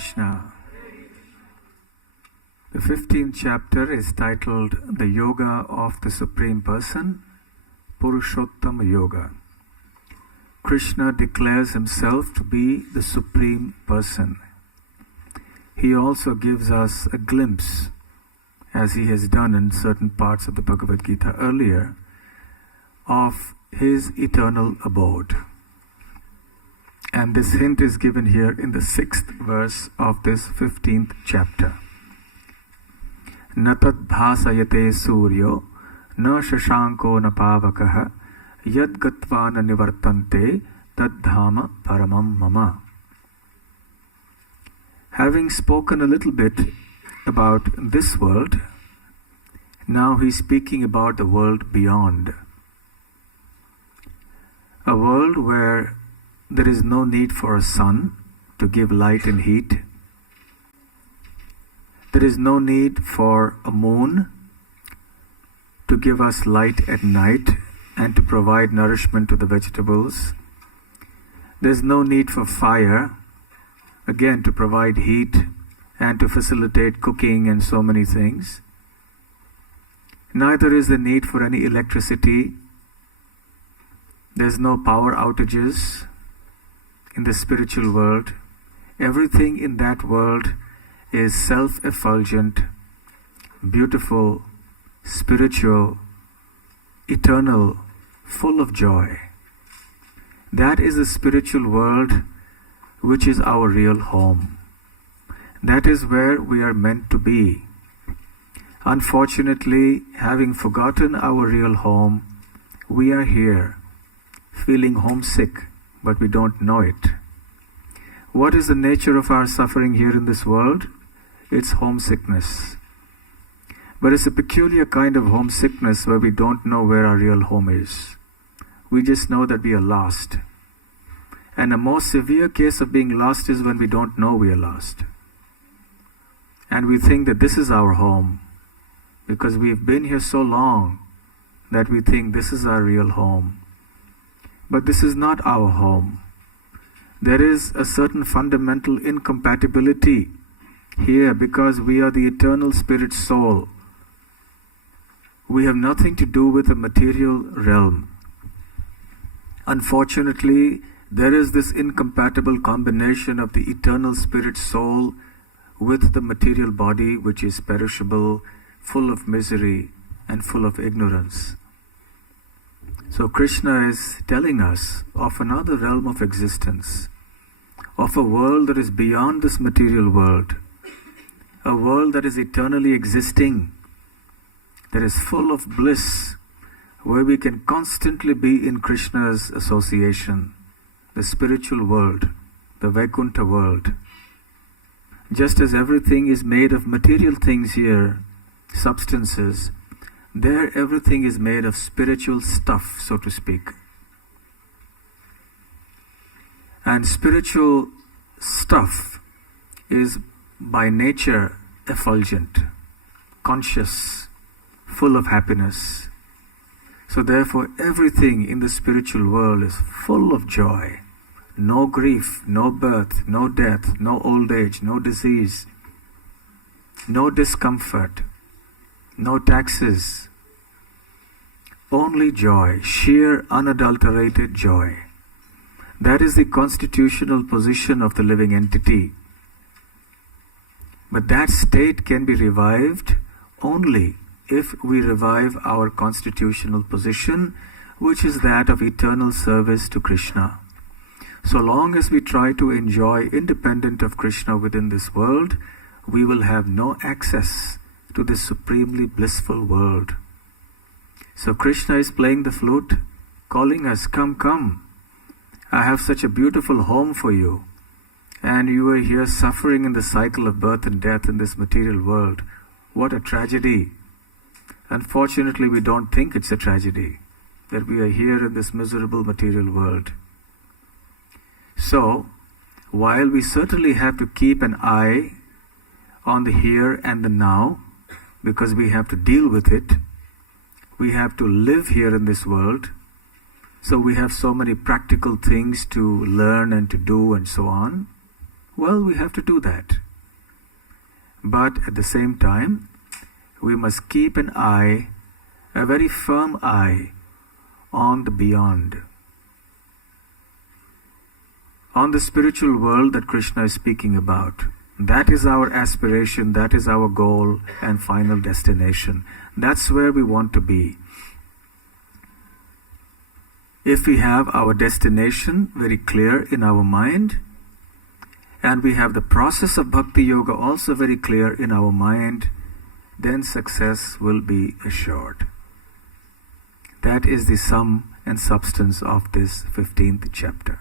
Krishna. The 15th chapter is titled The Yoga of the Supreme Person, Purushottama Yoga. Krishna declares himself to be the Supreme Person. He also gives us a glimpse, as he has done in certain parts of the Bhagavad Gita earlier, of his eternal abode. And this hint is given here in the 6th verse of this 15th chapter. Na tad bhasayate suryo, na shashanko na pavakaha, yad gatva na nivartante, tad dhama paramam mama. Having spoken a little bit about this world, now he's speaking about the world beyond. A world where there is no need for a sun to give light and heat. There is no need for a moon to give us light at night and to provide nourishment to the vegetables. There's no need for fire, again to provide heat and to facilitate cooking and so many things. Neither is the need for any electricity. There's no power outages in the spiritual world. Everything in that world is self-effulgent, beautiful, spiritual, eternal, full of joy. That is the spiritual world which is our real home. That is where we are meant to be. Unfortunately, having forgotten our real home, we are here, feeling homesick, but we don't know it. What is the nature of our suffering here in this world? It's homesickness. But it's a peculiar kind of homesickness where we don't know where our real home is. We just know that we are lost. And a more severe case of being lost is when we don't know we are lost. And we think that this is our home because we've been here so long that we think this is our real home. But this is not our home. There is a certain fundamental incompatibility here because we are the eternal spirit soul. We have nothing to do with the material realm. Unfortunately, there is this incompatible combination of the eternal spirit soul with the material body, which is perishable, full of misery and full of ignorance. So Krishna is telling us of another realm of existence, of a world that is beyond this material world, a world that is eternally existing, that is full of bliss, where we can constantly be in Krishna's association, the spiritual world, the Vaikuntha world. Just as everything is made of material things here, substances, there everything is made of spiritual stuff, so to speak. And spiritual stuff is by nature effulgent, conscious, full of happiness. So therefore everything in the spiritual world is full of joy. No grief, no birth, no death, no old age, no disease, no discomfort, no taxes, only joy, sheer unadulterated joy. That is the constitutional position of the living entity. But that state can be revived only if we revive our constitutional position, which is that of eternal service to Krishna. So long as we try to enjoy independent of Krishna within this world, we will have no access to this supremely blissful world. So Krishna is playing the flute, calling us, come, come. I have such a beautiful home for you. And you are here suffering in the cycle of birth and death in this material world. What a tragedy. Unfortunately, we don't think it's a tragedy that we are here in this miserable material world. So, while we certainly have to keep an eye on the here and the now, because we have to deal with it, we have to live here in this world, so we have so many practical things to learn and to do and so on, well, we have to do that. But at the same time, we must keep an eye, a very firm eye, on the beyond, on the spiritual world that Krishna is speaking about. That is our aspiration, that is our goal and final destination. That's where we want to be. If we have our destination very clear in our mind, and we have the process of Bhakti Yoga also very clear in our mind, then success will be assured. That is the sum and substance of this 15th chapter.